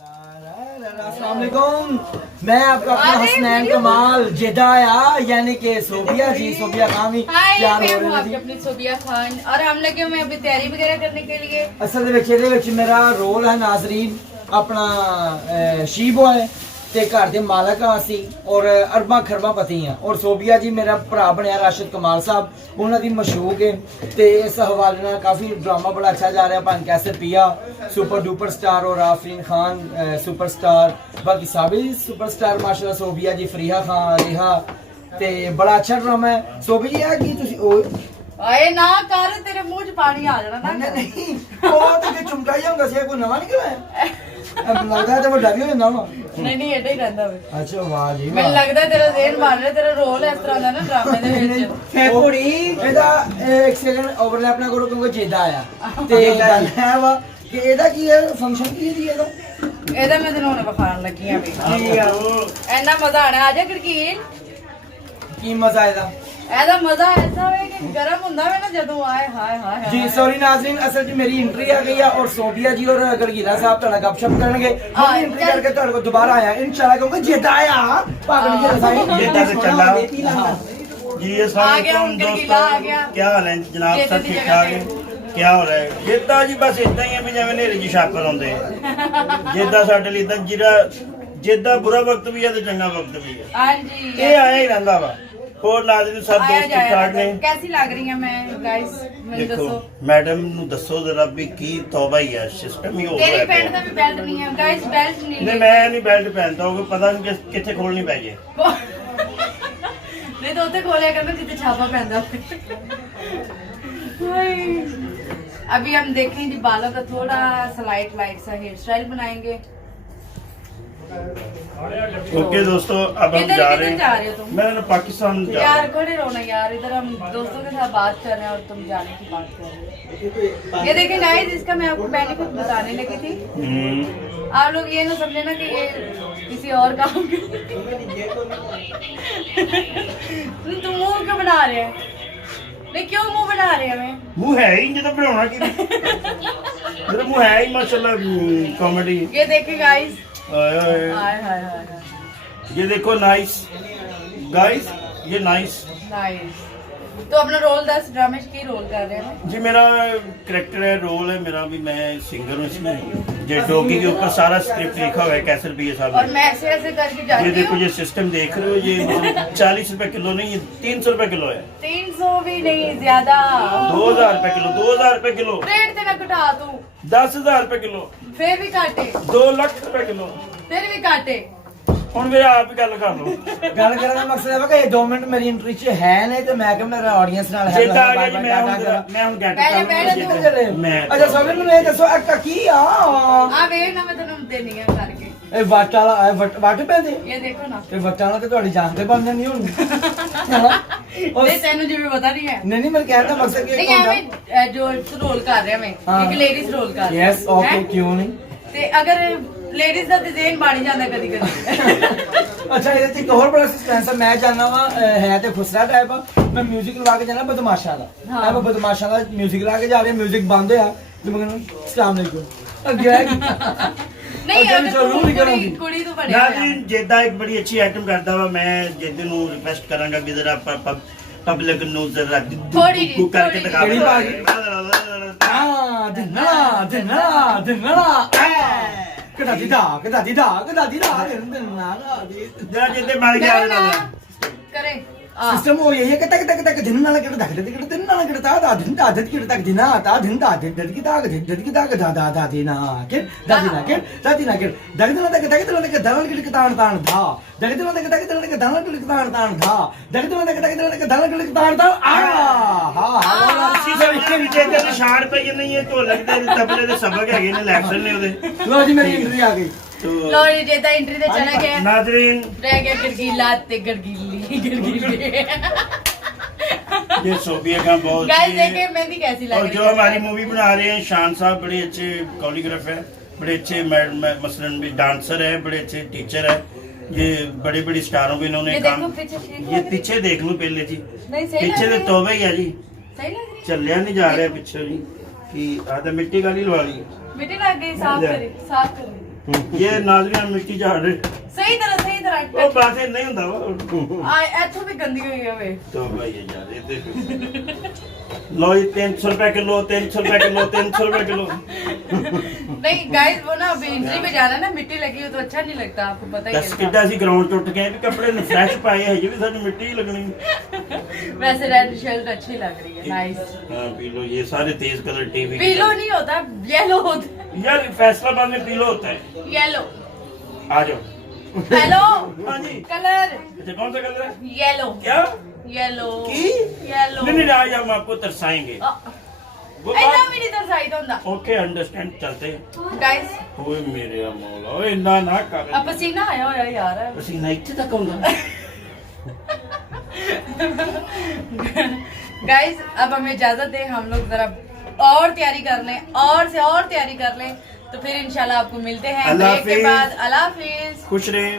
अस्सलाम वालेकुम। मैं आपका अपना हसनैन कमाल जेदाया यानी कि सोबिया जी, सोबिया खान ही तैयार हो रहे हैं अपनी सोबिया खान और हम लगे हुए अभी तैयारी वगैरह करने के लिए। असल में मेरा रोल है नाजरीन अपना शी बॉय ते घर दे मालक हां असी और अरबा खरबा पति हां और सोबिया जी मेरा भरा बनया राशिद कमाल साहब उन्हां दी मशहूक है ते इस हवाले नाल काफी ड्रामा बड़ा अच्छा जा रहा है। भान कैसे पिया सुपर डुपर स्टार और आफरीन खान सुपरस्टार बाकी साबी सुपरस्टार माशाल्लाह सोबिया जी फरीहा खान रिहा ते बड़ा अच्छा ड्रामा है। सोबी जी है कि तुसी आए ना कर तेरे मुंह च पानी आ जाना ना नहीं ਉਹ ਤੇ ਚੁੰਮਟਾ ਹੀ ਹੁੰਦਾ ਸੀ ਕੋਈ ਨਵਾਂ ਨਿਕਲਿਆ ਲੱਗਦਾ ਤੇ ਵੱਡਾ ਵੀ ਹੋ ਜਾਂਦਾ ਵਾ ਨਹੀਂ ਏਡਾ ਹੀ ਰਹਿੰਦਾ ਵੇ। ਅੱਛਾ ਵਾਹ ਜੀ ਮੈਨੂੰ ਲੱਗਦਾ ਤੇਰਾ ਜ਼ੇਨ ਬਣ ਰਿਹਾ ਤੇਰਾ ਰੋਲ ਇਸ ਤਰ੍ਹਾਂ ਦਾ ਨਾ ਡਰਾਮੇ ਦੇ ਵਿੱਚ। ਫੇ ਕੁੜੀ ਇਹਦਾ ਇੱਕ ਸੈਕਿੰਡ ਓਵਰਲੈਪ ਨਾ ਕਰੋ ਕਿਉਂਕਿ ਜੇਦਾ ਆ ਤੇ ਗੱਲ ਹੈ ਵਾ ਕਿ ਇਹਦਾ ਕੀ ਹੈ ਫੰਕਸ਼ਨ ਕੀ ਹੈ ਇਹਦਾ ਮੈਂ ਤੈਨੂੰ ਹੁਣ ਵਿਖਾਉਣ ਲੱਗੀ ਆ ਵੀ ਇੰਨਾ ਮਜ਼ਾ ਆਣਾ ਆ ਜਾ ਗਰਕੀਨ ਕੀ ਮਜ਼ਾ ਇਹਦਾ ਮਜ਼ਾ ਐਸਾ ਵੇ ਕਿ ਗਰਮ ਹੁੰਦਾ ਵੇ ਨਾ ਜਦੋਂ ਆਏ ਹਾਏ ਹਾਏ जी सॉरी नाज़रीन असल जी मेरी एंट्री आ गई है और सोबिया जी और गरगीला साहब थोड़ा गपशप करेंगे हम एंट्री करके थोड़े को दोबारा आया इंशाल्लाह क्योंकि जेदा आया पागल की रसाई जेदा से चला जी ये आ गया गरगीला आ गया। क्या हाल है जनाब सब ठीक ठाक है क्या हो रहा है जेदा जी बस इतना ही है भी जिवें नेरे जी शाकर होंदे जेदा साडे ਲਈ ਤਾਂ ਜਿਹੜਾ जेदा बुरा वक्त भी है तो चंगा वक्त भी है हां जी ये आया ही रहंदा वा ਹੋਰ ਨਾਜ਼ਰੀਨ ਸਭ ਦੋਸਤ ਠੀਕ ਠਾਕ ਨੇ कैसी लग रही है मैं गाइस ਮੈਨੂੰ ਦੇਖੋ ਦੱਸੋ ਮੈਡਮ ਨੂੰ ਦੱਸੋ ਜ਼ਰਾ ਵੀ ਕੀ ਤੌਬਾ ਹੀ ਹੈ ਸਿਸਟਮ ਹੀ ਹੋ ਤੇਰੀ ਗਿਆ ਪੈਂਟ ਦਾ ਵੀ ਬੈਲਟ ਨਹੀਂ ਹੈ गाइस ਬੈਲਟ ਨਹੀਂ ਨਹੀਂ ਮੈਂ ਨਹੀਂ ਬੈਲਟ ਪਹਿਨਦਾ ਉਹ ਪਤਾ ਨਹੀਂ ਕਿੱਥੇ ਖੋਲਣੀ ਪੈ ਜੇ नहीं तो उसे खोलिया करना जितने छापा पहनता अभी हम देखें जी बालों का थोड़ा स्लाइट लाइट सा हेयर स्टाइल बनाएंगे। ओके दोस्तों अब हम जा रहे हो तुम? हैं मैं पाकिस्तान जा रहा यार खड़े रहो ना यार इधर हम दोस्तों के साथ बात कर रहे हैं और तुम जाने की बात कर रहे हो। ये देखें गाइस इसका मैं आपको बेनिफिट बताने लगी थी हूँ। आप लोग ये ना समझे ना कि ये किसी और काम के तुम मुंह क्यों बना रहे हैं? नहीं क्यों मुंह बना रहे हैं? मुंह है ही जो बनाना की मेरा मुंह है ही माशाल्लाह कॉमेडी। ये देखे गाइस हाय हाय हाय हाय हाय ये देखो नाइस गाइस ये नाइस नाइस। तो अपना रोल 10 ड्रामे की रोल कर रहे हैं जी मेरा करेक्टर है रोल है मेरा भी मैं सिंगर हूँ इसमें जो डॉगी के ऊपर सारा स्क्रिप्ट लिखा हुआ है कैसे रुपये और साहब मैं ऐसे ऐसे करके ये जाती देखो हूँ। ये सिस्टम देख रहे हो ये 40 रुपए किलो नहीं ये 300 रुपए किलो है 300 भी नहीं ज्यादा 2000 रुपए किलो 2000 रुपए किलो रेट तेरा घटा तू 10,000 रुपए किलो फिर भी काटे 2 लाख रुपए किलो फिर भी काटे ਹੁਣ ਮੇਰੇ ਆਪ ਹੀ ਗੱਲ ਕਰ ਲਓ ਗੱਲ ਕਰਨ ਦਾ ਮਕਸਦ ਹੈ ਕਿ 2 ਮਿੰਟ ਮੇਰੀ ਐਂਟਰੀ ਚ ਹੈ ਨਹੀਂ ਤੇ ਮੈਂ ਕਿ ਮੇਰਾ ਆਡੀਅנס ਨਾਲ ਹੈ ਜਿੱਦਾਂ ਆ ਗਿਆ ਜੀ ਮੈਂ ਹੁਣ ਗੈਟ ਪਹਿਲੇ ਮੈਂ ਅੱਛਾ ਸਭ ਨੂੰ ਇਹ ਦੱਸੋ ਆ ਕੀ ਆ ਆ ਵੇਖ ਨਾ ਮੈਂ ਤੈਨੂੰ ਦੇਣੀ ਆ ਕਰਕੇ ਇਹ ਵਾਟ ਵਾਲਾ ਵਾਟ ਪੈਂਦੇ ਇਹ ਦੇਖੋ ਨਾ ਤੇ ਵਟਾਂ ਨਾਲ ਤੇ ਤੁਹਾਡੀ ਜਾਨ ਤੇ ਬਣ ਜਾਂਦੀ ਹੁਣ ਨਹੀਂ ਤੈਨੂੰ ਜਿਵੇਂ ਪਤਾ ਨਹੀਂ ਹੈ ਨਹੀਂ ਮੇਰੇ ਕਹਿਣ ਦਾ ਮਕਸਦ ਕੀ ਨਹੀਂ ਐਵੇਂ ਜੋ ਰੋਲ ਕਰ ਰਿਹਾ ਮੈਂ ਇੱਕ ਲੇਡੀਜ਼ ਰੋਲ ਕਰ ਰਿਹਾ ਯੈਸ ਓਕੇ ਕਿਉਂ ਨਹੀਂ ਤੇ ਅਗਰ ਲੇਡੀਜ਼ ਦਾ ਡਿਜ਼ਾਈਨ ਬਣ ਜਾਂਦਾ ਕਦੀ ਕਦੀ ਅੱਛਾ ਇਹਦੇ ਤੇ ਇੱਕ ਹੋਰ ਬੜਾ ਸਸਪੈਂਸ ਹੈ ਮੈਂ ਜਾਣਦਾ ਵਾ ਹੈ ਤੇ ਖੁਸਰਾ ਟਾਈਪ ਮੈਂ 뮤직 ਲਗਾ ਕੇ ਜਾਣਾ ਬਦਮਾਸ਼ਾਂ ਦਾ ਮੈਂ ਬਦਮਾਸ਼ਾਂ ਦਾ 뮤직 ਲਾ ਕੇ ਜਾ ਰਿਹਾ 뮤직 ਬੰਦ ਆ ਤੇ ਮੈਂ ਕਹਿੰਦਾ ਅਸਲਾਮ ਅਲੈਕੁਮ ਅੱਗੇ ਨਹੀਂ ਅਗਰ ਕੁੜੀ ਤੋਂ ਬਣਿਆ ਨਾਜ਼ਰੀਨ ਜੇਦਾ ਇੱਕ ਬੜੀ ਅੱਛੀ ਆਈਟਮ ਕਰਦਾ ਵਾ ਮੈਂ ਜੇਦੇ ਨੂੰ ਰਿਕਵੈਸਟ ਕਰਾਂਗਾ ਕਿ ਜ਼ਰਾ ਪਬਲਿਕ ਨੂੰ ਜ਼ਰਾ ਥੋੜੀ ਜਿਹੀ ਕਰਕੇ ਦਿਖਾ ਕਿਹੜੀ ਬਾਤ ਹਾਂ ਦਿਨਾ ਕਿਦਾ ਦਿਦਾ ਜਰਾ ਜਿੱਦੇ ਬਣ ਗਿਆ ਕਰੇ सिस्टम वो यही है कि तक तक तक दिन ना लगे तक दिन ना लगे ता दिन ता दिन की तक दिना ता दिन की ताक दा दा दा दिना के दा दिना के दा दिना के दग दिना तक दलल की तान तान धा दग दिना तक दलल की तान तान धा दग दिना तक दलल की तान तान आ हा ਸੀਜ਼ਨ ਵਿੱਚ ਇਹਦੇ ਸ਼ਾਨ ਪਈ ਨਹੀਂ ਇਹ ਢੋਲਕ ਦੇ ਤਬਲੇ ਦੇ ਸਬਕ ਹੈਗੇ ਨੇ ਲੈਕਸ਼ਨ ਨੇ ਉਹਦੇ लो जी मेरी एंट्री आ गई लो जी जेदा एंट्री ਤੇ ਚਲਾ ਗਿਆ नाज़रीन रह गया गरगीला ते गरगीले ये सोबिया का बहुत गाइस देखिए मेहंदी कैसी लग और रही जो है हमारी मूवी बना रहे हैं शान साहब बड़े अच्छे कोरियोग्राफर है बड़े अच्छे मसलन भी डांसर है बड़े अच्छे टीचर है ये बड़ी बड़ी स्टारों को इन्होंने ये काम देखो पीछे ठीक ये लग पीछे देख लूं पहले जी नहीं सही पीछे लग तो रही है तौबा ही है जी सही लग रही है चलिया नहीं जा रहा है पीछे जी कि आधा मिट्टी का नहीं लवा ली मिट्टी लग गई साफ करी ये नाजरीन मिट्टी झाड़ रहे सही तरह ਉਹ ਪਾਸੇ ਨਹੀਂ ਹੁੰਦਾ ਵਾ ਇੱਥੋਂ ਵੀ ਗੰਦੀ ਹੋਈ ਹੈ ਵੇ तो भाई ये जा रहे थे लो ये 300 रुपए किलो 300 रुपए किलो 300 रुपए किलो नहीं गाइस वो ना अभी एंट्री में जाना ना मिट्टी लगी हो तो अच्छा नहीं लगता आपको पता ही दस है किड्डा सी ग्राउंड टुट गए भी कपड़े ने फ्रेश पाए है ये भी सारी मिट्टी ही लगनी वैसे रेड शर्ट अच्छी लग रही है नाइस हां पी लो ये सारे तेज कलर टीवी पीलो नहीं होता येलो होता यार फैसलाबाद में पीलो होता है है येलो आ जाओ हेलो हाँ जी कलर अच्छा कौन सा कलर है येलो क्या येलो की येलो नहीं नहीं आज हम आपको तरसाएंगे वो ऐसा भी नहीं दर्शाई होता ओके अंडरस्टैंड चलते हैं गाइस ओए मेरे मौला ओए ना ना कर अब पसीना आया होया यार पसीना इतने तक आਉਂਦਾ गाइस अब हमें इजाजत दें हम लोग जरा और तैयारी कर लें और से और तैयारी कर लें तो फिर इंशाल्लाह आपको मिलते हैं अल्लाह ब्रेक के हाफिज। बाद अल्लाह हाफिज खुश रहे